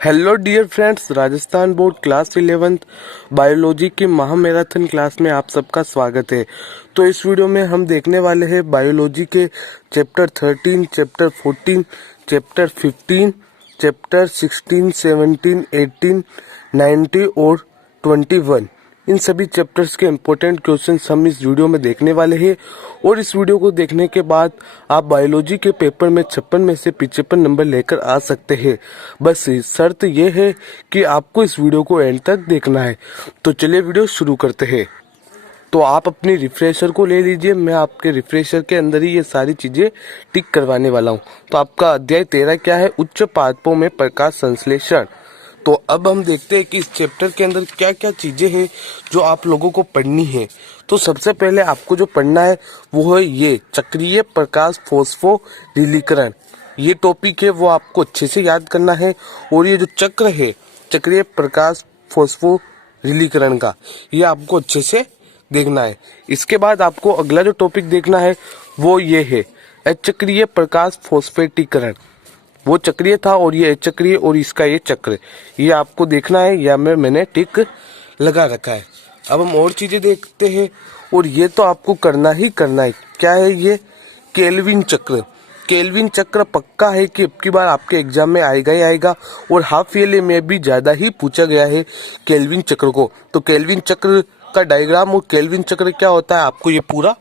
Hello dear friends, Rajasthan board class 11th biology की महामैराथन class में आप सबका स्वागत है। तो इस वीडियो में हम देखने वाले हैं बायोलॉजी के चैप्टर 13, चैप्टर 14, चैप्टर 15, चैप्टर 16, 17, 18, 19 और 21। इन सभी चैप्टर्स के इम्पोर्टेंट क्वेश्चंस हम इस वीडियो में देखने वाले हैं और इस वीडियो को देखने के बाद आप बायोलॉजी के पेपर में 56 में से 55 नंबर लेकर आ सकते हैं। बस शर्त यह है कि आपको इस वीडियो को एंड तक देखना है। तो चलिए वीडियो शुरू करते हैं। तो आप अपनी रिफ्रेशर को ले लीजिए, मैं आपके रिफ्रेशर के अंदर ही ये सारी चीज़ें टिक करवाने वाला हूँ। तो आपका अध्याय 13 क्या है? उच्च पादपों में प्रकाश संश्लेषण। तो अब हम देखते हैं कि इस चैप्टर के अंदर क्या क्या चीजें हैं जो आप लोगों को पढ़नी है। तो सबसे पहले आपको जो पढ़ना है वो है ये चक्रीय प्रकाश फोस्फोरिलीकरण। ये टॉपिक है वो आपको अच्छे से याद करना है। और ये जो चक्र है चक्रीय प्रकाश फोस्फोरिलीकरण का, ये आपको अच्छे से देखना है। इसके बाद आपको अगला जो टॉपिक देखना है वो ये है अचक्रीय प्रकाश फोस्फेटीकरण। वो चक्रीय था और ये चक्रीय और इसका ये चक्र, ये आपको देखना है। या मैंने टिक लगा रखा है। अब हम और चीजें देखते हैं और ये तो आपको करना ही करना है। क्या है ये? केल्विन चक्र। केल्विन चक्र पक्का है कि अब की बार आपके एग्जाम में आएगा ही आएगा और हाफ ईयरली में भी ज्यादा ही पूछा गया है केल्विन चक्र को। तो केल्विन चक्र का डायग्राम और केल्विन चक्र क्या होता है आपको ये पूरा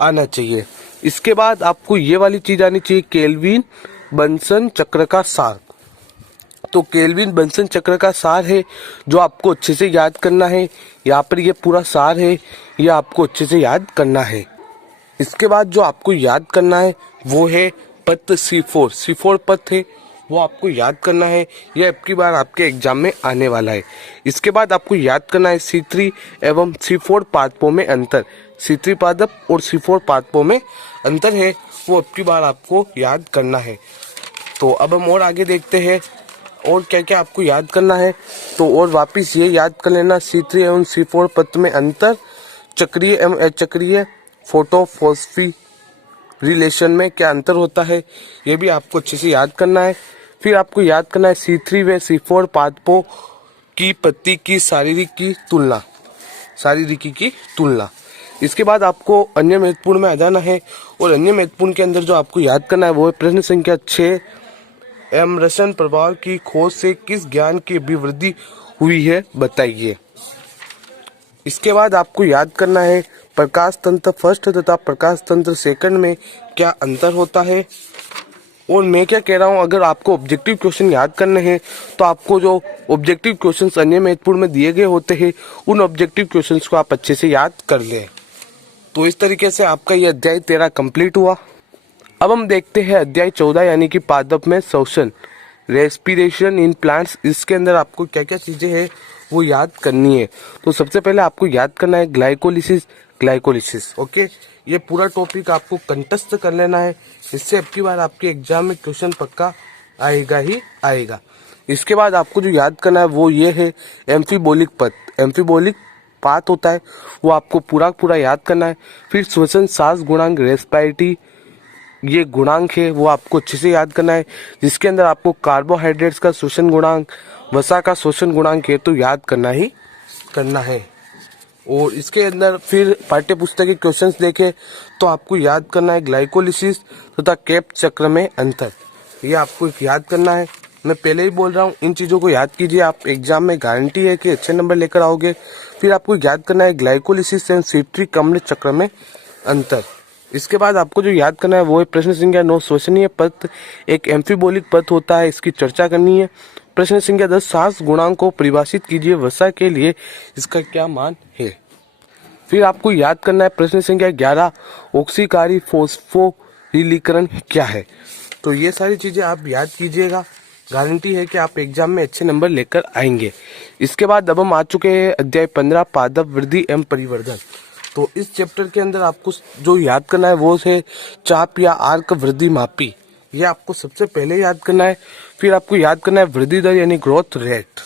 आना चाहिए। इसके बाद आपको ये वाली चीज आनी चाहिए, केल्विन बंसन चक्र का सार। तो केल्विन बंसन चक्र का सार है जो आपको अच्छे से याद करना है। यहाँ पर ये पूरा सार है, ये आपको अच्छे से याद करना है। इसके बाद जो आपको याद करना है वो है पथ C4 पथ है, वो आपको याद करना है। यह अब की बार आपके एग्जाम में आने वाला है। इसके बाद आपको याद करना है C3 एवं C4 पादपों में अंतर। C3 पादप और C4 पादपों में अंतर है, वो अब की बार आपको याद करना है। तो अब हम और आगे देखते हैं और क्या क्या आपको याद करना है। तो और वापिस ये याद कर लेना, C3 एवं C4 पथ में अंतर, चक्रीय एवं अचक्रीय फोटोफॉस्फोरिलेशन में क्या अंतर होता है, ये भी आपको अच्छे से याद करना है। फिर आपको याद करना है C3 व C4 पादपों की पत्ती की शारीरिकी की तुलना। इसके बाद आपको अन्य महत्वपूर्ण में आ जाना है और अन्य महत्वपूर्ण के अंदर जो आपको याद करना है वो है प्रश्न संख्या 6, एमर्सन प्रभाव की खोज से किस ज्ञान की अभिवृद्धि हुई है बताइए। इसके बाद आपको याद करना है प्रकाश तंत्र फर्स्ट तथा प्रकाश तंत्र सेकंड में क्या अंतर होता है। और मैं क्या कह रहा हूँ, अगर आपको ऑब्जेक्टिव क्वेश्चन याद करने हैं तो आपको जो ऑब्जेक्टिव क्वेश्चंस अन्य महत्वपूर्ण में दिए गए होते हैं उन ऑब्जेक्टिव क्वेश्चंस को आप अच्छे से याद कर लें। तो इस तरीके से आपका ये अध्याय 13 कंप्लीट हुआ। अब हम देखते हैं अध्याय 14 यानी कि पादप में श्वसन, रेस्पिरेशन इन प्लांट्स। इसके अंदर आपको क्या क्या चीजें हैं वो याद करनी है। तो सबसे पहले आपको याद करना है ग्लाइकोलिसिस। ओके, ये पूरा टॉपिक आपको कंठस्थ कर लेना है, इससे अब की बार आपके एग्जाम में क्वेश्चन पक्का आएगा ही आएगा। इसके बाद आपको जो याद करना है वो ये है एम्फीबोलिक पथ। एम्फीबोलिक पाथ होता है वो आपको पूरा याद करना है। फिर श्वसन सांस गुणांक रेस्पिरेटी, ये गुणांक है वो आपको अच्छे से याद करना है, जिसके अंदर आपको कार्बोहाइड्रेट्स का शोषण गुणांक, वसा का शोषण गुणांक है तो याद करना ही करना है। और इसके अंदर फिर पाठ्य पुस्तक के क्वेश्चंस देखें तो आपको याद करना है ग्लाइकोलिसिस तथा केप चक्र में अंतर, ये आपको याद करना है। मैं पहले ही बोल रहा हूँ इन चीज़ों को याद कीजिए, आप एग्जाम में गारंटी है कि अच्छे नंबर लेकर आओगे। फिर आपको याद करना है ग्लाइकोलिसिस एंड सिट्रिक अम्ल चक्र में अंतर। इसके बाद आपको जो याद करना है वो है प्रश्न संख्या 9, श्वसनीय पथ एक एम्फीबोलिक पथ होता है, इसकी चर्चा करनी है। प्रश्न संख्या 10, सांस गुणांक को परिभाषित कीजिए, वसा के लिए इसका क्या मान है। फिर आपको याद करना है प्रश्न संख्या 11, ऑक्सीकारी फोस्फोरिलीकरण क्या है। तो ये सारी चीजें आप याद कीजिएगा, गारंटी है कि आप एग्जाम में अच्छे नंबर लेकर आएंगे। इसके बाद अब हम आ चुके हैं अध्याय 15, पादप वृद्धि एवं परिवर्धन। तो इस चैप्टर के अंदर आपको जो याद करना है वो है चाप या आर्क वृद्धि मापी, ये आपको सबसे पहले याद करना है। फिर आपको याद करना है वृद्धि दर यानी ग्रोथ रेट।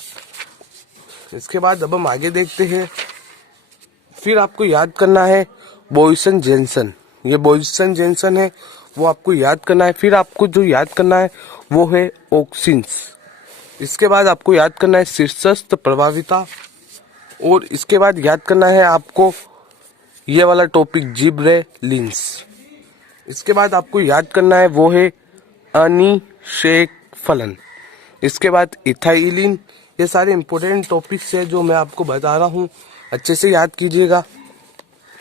इसके बाद अब हम आगे देखते हैं। फिर आपको याद करना है बॉयसन जेनसन, ये बॉयसन जेनसन है वो आपको याद करना है। फिर आपको जो याद करना है वो है ऑक्सिन्स। इसके बाद आपको याद करना है शीर्षस्थ प्रभाविता, और इसके बाद याद करना है आपको ये वाला टॉपिक जिब्रेलिन्स। इसके बाद आपको याद करना है वो है अनिषेक फलन। इसके बाद इथाइलिन। ये सारे इंपॉर्टेंट टॉपिक्स है जो मैं आपको बता रहा हूँ, अच्छे से याद कीजिएगा।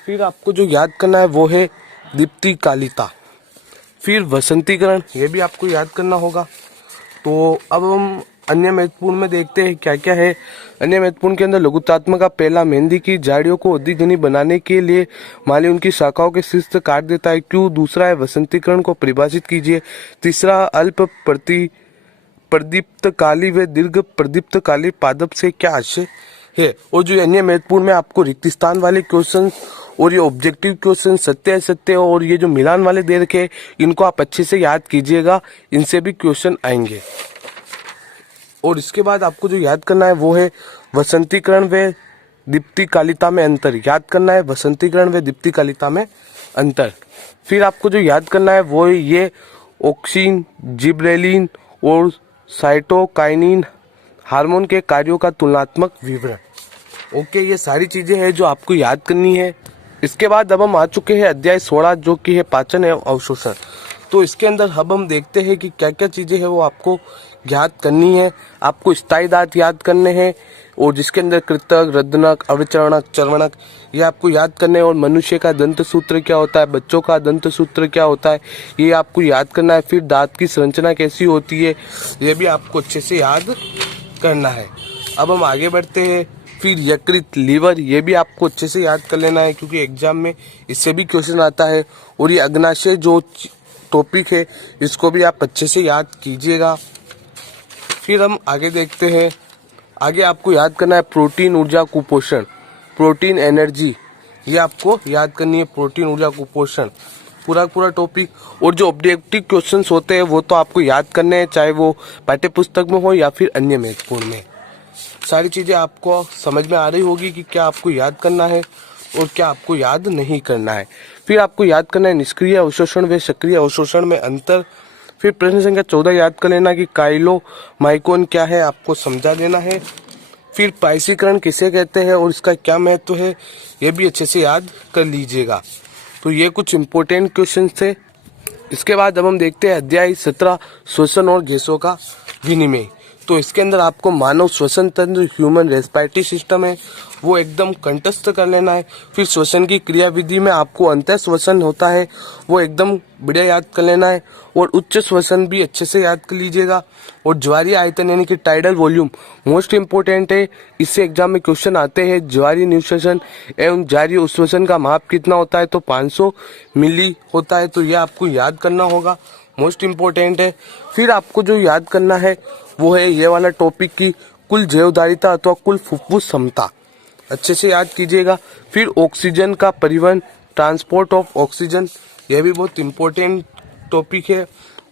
फिर आपको जो याद करना है वो है दीप्तिकालिता, फिर वसंतीकरण, ये भी आपको याद करना होगा। तो अब हम अन्य महत्वपूर्ण में देखते हैं क्या क्या है। अन्य महत्वपूर्ण के अंदर लघुतात्मक का पहला, मेहंदी की झाड़ियों को अधिक घनी बनाने के लिए माली उनकी शाखाओं के शीर्ष काट देता है, क्यों? दूसरा है वसंतीकरण को परिभाषित कीजिए। तीसरा अल्प प्रदीप्तकाली व दीर्घ प्रदीप्तकाली पादप से क्या आशय है। और जो अन्य महत्वपूर्ण में आपको रिक्त स्थान वाले क्वेश्चन और ये ऑब्जेक्टिव क्वेश्चन, सत्य असत्य और ये जो मिलान वाले दे रखे इनको आप अच्छे से याद कीजिएगा, इनसे भी क्वेश्चन आएंगे। और इसके बाद आपको जो याद करना है वो है वसंतीकरण व दीप्तिकालिता में अंतर। याद करना है वसंतीकरण व दीप्तिकालिता में अंतर। फिर आपको जो याद करना है वो है ये ऑक्सीन, जिब्रेलिन और साइटोकाइनिन हार्मोन के कार्यों का तुलनात्मक विवरण। ओके, ये सारी चीजें हैं जो आपको याद करनी है। इसके बाद अब हम आ चुके हैं अध्याय 16 जो कि है पाचन एवं अवशोषण। तो इसके अंदर अब हम देखते हैं कि क्या क्या चीजें हैं वो आपको याद करनी है। आपको स्थायी दांत याद करने हैं, और जिसके अंदर कृतक, रद्दनक, अविचरणक, चर्वणक ये आपको याद करने हैं। और मनुष्य का दंत सूत्र क्या होता है, बच्चों का दंत सूत्र क्या होता है, ये आपको याद करना है। फिर दांत की संरचना कैसी होती है ये भी आपको अच्छे से याद करना है। अब हम आगे बढ़ते हैं। फिर यकृत, लीवर, ये भी आपको अच्छे से याद कर लेना है क्योंकि एग्जाम में इससे भी क्वेश्चन आता है। और ये अग्नाशय जो टॉपिक है इसको भी आप अच्छे से याद कीजिएगा। फिर हम आगे देखते हैं। आगे आपको याद करना है प्रोटीन, ऊर्जा, कुपोषण, प्रोटीन एनर्जी, ये आपको याद करनी है। प्रोटीन, ऊर्जा, कुपोषण पूरा टॉपिक। और जो ऑब्जेक्टिव क्वेश्चंस होते हैं वो तो आपको याद करने हैं, चाहे वो पाठ्य पुस्तक में हो या फिर अन्य महत्वपूर्ण में। सारी चीजें आपको समझ में आ रही होगी कि क्या आपको याद करना है और क्या आपको याद नहीं करना है। फिर आपको याद करना है निष्क्रिय अवशोषण व सक्रिय अवशोषण में अंतर। फिर प्रश्न संख्या 14 याद कर लेना कि काइलोमाइकोन क्या है, आपको समझा देना है। फिर पायसीकरण किसे कहते हैं और इसका क्या महत्व है ये भी अच्छे से याद कर लीजिएगा। तो ये कुछ इंपॉर्टेंट क्वेश्चन थे। इसके बाद अब हम देखते हैं अध्याय 17 श्वसन और गैसों का विनिमय। तो इसके अंदर आपको मानव श्वसन तंत्र, ह्यूमन रेस्पिरेटरी सिस्टम है वो एकदम कंठस्थ कर लेना है। फिर श्वसन की क्रियाविधि में आपको अंतः श्वसन होता है वो एकदम बढ़िया याद कर लेना है। और उच्च श्वसन भी अच्छे से याद कर लीजिएगा। और ज्वारीय आयतन यानी कि टाइडल वॉल्यूम मोस्ट इंपोर्टेंट है, इससे एग्जाम में क्वेश्चन आते हैं। ज्वारीय निःश्वसन एवं ज्वारीय उच्छ्वसन का माप कितना होता है, तो 500 मिली होता है। तो यह आपको याद करना होगा, मोस्ट इम्पोर्टेंट है। फिर आपको जो याद करना है वो है ये वाला टॉपिक की कुल जैवधारिता अथवा कुल फुफ्फुस क्षमता, अच्छे से याद कीजिएगा। फिर ऑक्सीजन का परिवहन, ट्रांसपोर्ट ऑफ ऑक्सीजन, यह भी बहुत इंपॉर्टेंट टॉपिक है।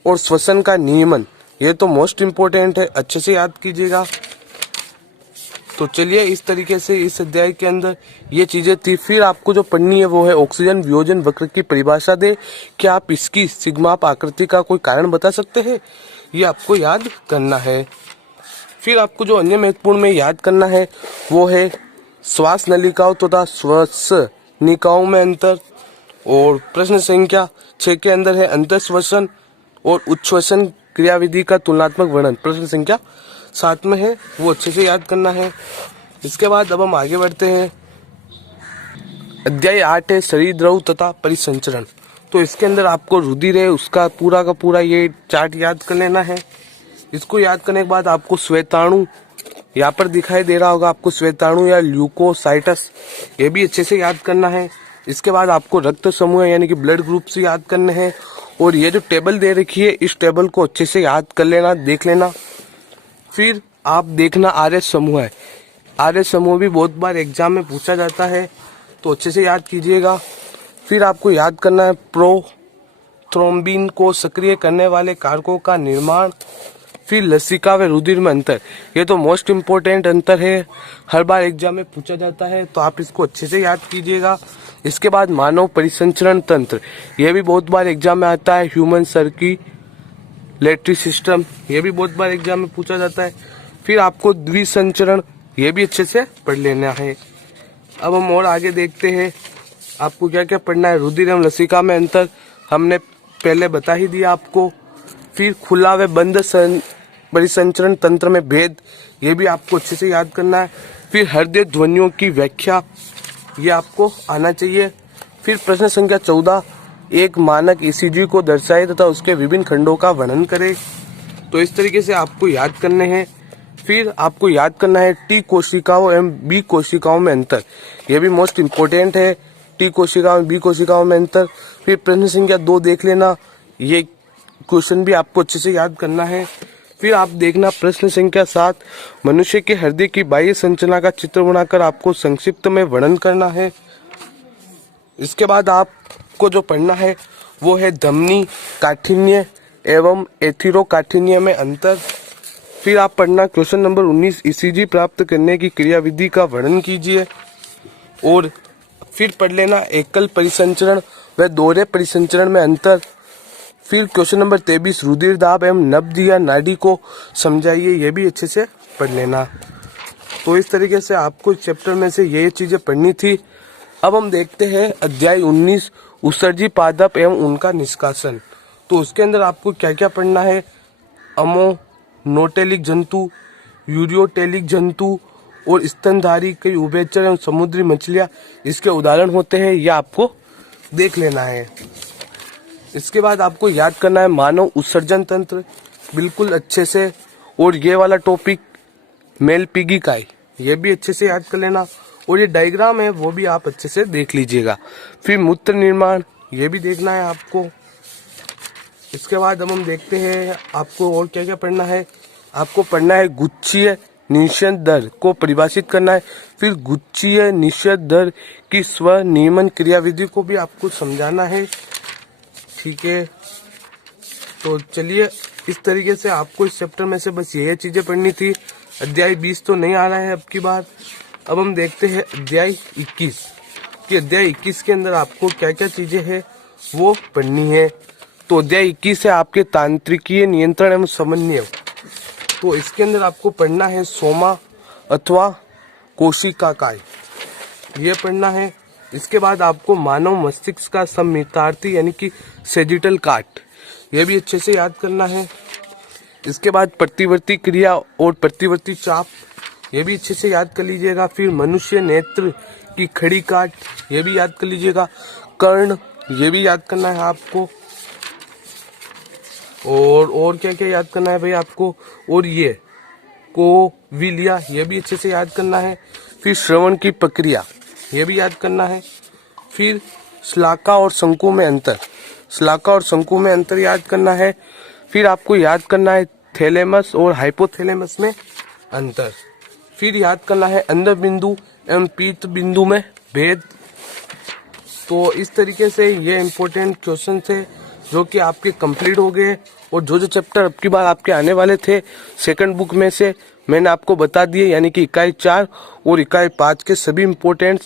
और श्वसन का नियमन, ये तो मोस्ट इम्पोर्टेंट है, अच्छे से याद कीजिएगा। तो चलिए इस तरीके से इस अध्याय के अंदर ये चीजें थी। फिर आपको जो पढ़नी है वो है ऑक्सीजन वियोजन वक्र की परिभाषा दे, क्या आप इसकी सिग्मा आकृति का कोई कारण बता सकते हैं, ये आपको याद करना है। फिर आपको जो अन्य महत्वपूर्ण में याद करना है वो है श्वास नलिकाओं तथा श्वसनिकाओं में अंतर। और प्रश्न संख्या 6 के अंदर है अंतर श्वसन और उच्छ्वसन क्रियाविधि का तुलनात्मक वर्णन, प्रश्न संख्या 7 में है, वो अच्छे से याद करना है। इसके बाद अब हम आगे बढ़ते हैं। अध्याय 8 है शरीर द्रव तथा परिसंचरण। तो इसके अंदर आपको रुधिर है उसका पूरा का पूरा ये चार्ट याद कर लेना है। इसको याद करने के बाद आपको श्वेताणु, यहाँ पर दिखाई दे रहा होगा आपको श्वेताणु या ल्यूकोसाइटस, ये भी अच्छे से याद करना है। इसके बाद आपको रक्त समूह यानी कि ब्लड ग्रुप से याद करने हैं। और ये जो टेबल दे रखी है इस टेबल को अच्छे से याद कर लेना, देख लेना। फिर आप देखना आर्य समूह है, आर्य समूह भी बहुत बार एग्जाम में पूछा जाता है तो अच्छे से याद कीजिएगा। फिर आपको याद करना है प्रोथ्रोम्बिन को सक्रिय करने वाले कारकों का निर्माण। फिर लसिका व रुधिर में अंतर, ये तो मोस्ट इम्पोर्टेंट अंतर है, हर बार एग्जाम में पूछा जाता है तो आप इसको अच्छे से याद कीजिएगा। इसके बाद मानव परिसंचरण तंत्र, यह भी बहुत बार एग्जाम में आता है। ह्यूमन सर्कुलेटरी सिस्टम, ये भी बहुत बार एग्जाम में पूछा जाता है। फिर आपको द्विसंचरण ये भी अच्छे से पढ़ लेना है। अब हम और आगे देखते हैं आपको क्या क्या पढ़ना है। रुधिर एवं लसिका में अंतर हमने पहले बता ही दिया आपको। फिर खुला व बंद परिसंचरण तंत्र में भेद ये भी आपको अच्छे से याद करना है। फिर हृदय ध्वनियों की व्याख्या ये आपको आना चाहिए। फिर प्रश्न संख्या 14, एक मानक ईसीजी को दर्शाए तथा उसके विभिन्न खंडों का वर्णन करे। तो इस तरीके से आपको याद करने हैं। फिर आपको याद करना है टी कोशिकाओं एवं बी कोशिकाओं में अंतर, यह भी मोस्ट इम्पोर्टेंट है। टी कोशिकाओं बी कोशिकाओं में अंतर। फिर प्रश्न संख्या 2 देख लेना, ये क्वेश्चन भी आपको अच्छे से याद करना है। फिर आप देखना प्रश्न संख्या 7, मनुष्य के हृदय की बाह्य संरचना का चित्र बनाकर आपको संक्षिप्त में वर्णन करना है। इसके बाद आपको जो पढ़ना है वो है धमनी काठिन्य एवं एथिरोकाठिन्य में अंतर। फिर आप पढ़ना क्वेश्चन नंबर 19, ईसीजी प्राप्त करने की क्रियाविधि का वर्णन कीजिए। और फिर पढ़ लेना एकल परिसंचरण व दोहरे परिसंचरण में अंतर। फिर क्वेश्चन नंबर 23, रुधिर दाब एवं नब्ज या नाड़ी को समझाइए, ये भी अच्छे से पढ़ लेना। तो इस तरीके से आपको चैप्टर में से ये चीजें पढ़नी थी। अब हम देखते हैं अध्याय 19, उत्सर्जी पादप एवं उनका निष्कासन। तो उसके अंदर आपको क्या क्या पढ़ना है, अमोनोटेलिक जंतु, यूरियोटेलिक जंतु और स्तनधारी कई उभयचर एवं समुद्री मछलियां इसके उदाहरण होते हैं, यह आपको देख लेना है। इसके बाद आपको याद करना है मानव उत्सर्जन तंत्र बिल्कुल अच्छे से। और ये वाला टॉपिक मेलपीगिकाई ये भी अच्छे से याद कर लेना। और ये डायग्राम है वो भी आप अच्छे से देख लीजिएगा। फिर मूत्र निर्माण ये भी देखना है आपको। इसके बाद अब हम देखते हैं आपको और क्या क्या पढ़ना है। आपको पढ़ना है गुच्छीय निषेध दर को परिभाषित करना है। फिर गुच्छीय निषेध दर की स्वनियमन क्रियाविधि को भी आपको समझाना है। ठीक है, तो चलिए इस तरीके से आपको इस चैप्टर में से बस यही चीजें पढ़नी थी। अध्याय 20 तो नहीं आ रहा है अब की बार। अब हम देखते हैं अध्याय 21 कि अध्याय 21 के अंदर आपको क्या क्या चीजें हैं वो पढ़नी है। तो अध्याय 21 है आपके तांत्रिकीय नियंत्रण एवं समन्वय। तो इसके अंदर आपको पढ़ना है सोमा अथवा कोशिकाकाय, ये पढ़ना है। इसके बाद आपको मानव मस्तिष्क का सम्मितार्थी यानी कि सेजिटल काट, ये भी अच्छे से याद करना है। इसके बाद प्रतिवर्ती क्रिया और प्रतिवर्ती चाप, ये भी अच्छे से याद कर लीजिएगा। फिर मनुष्य नेत्र की खड़ी काट, ये भी याद कर लीजिएगा। कर्ण, ये भी याद करना है आपको। और क्या क्या याद करना है भाई आपको, और ये कोविलिया, ये भी अच्छे से याद करना है। फिर श्रवण की प्रक्रिया, ये भी याद करना है। फिर श्लाका और शंकु में अंतर, श्लाका और शंकु में अंतर याद करना है। फिर आपको याद करना है थैलेमस और हाइपोथैलेमस में अंतर। फिर याद करना है अंध बिंदु एवं पीत बिंदु में भेद। तो इस तरीके से ये इम्पोर्टेंट क्वेश्चन थे जो कि आपके कंप्लीट हो गए। और जो जो चैप्टर अब की बार आपके आने वाले थे सेकंड बुक में से मैंने आपको बता दिए, यानी कि इकाई 4 और इकाई 5 के सभी इम्पोर्टेंट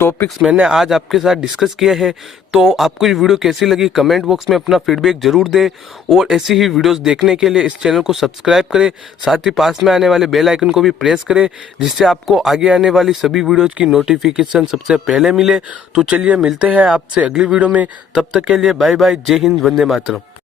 टॉपिक्स मैंने आज आपके साथ डिस्कस किए हैं। तो आपको ये वीडियो कैसी लगी कमेंट बॉक्स में अपना फीडबैक जरूर दें। और ऐसी ही वीडियोस देखने के लिए इस चैनल को सब्सक्राइब करें, साथ ही पास में आने वाले बेल आइकन को भी प्रेस करें, जिससे आपको आगे आने वाली सभी वीडियोज की नोटिफिकेशन सबसे पहले मिले। तो चलिए मिलते हैं आपसे अगली वीडियो में, तब तक के लिए बाय बाय, जय हिंद, वंदे मातरम।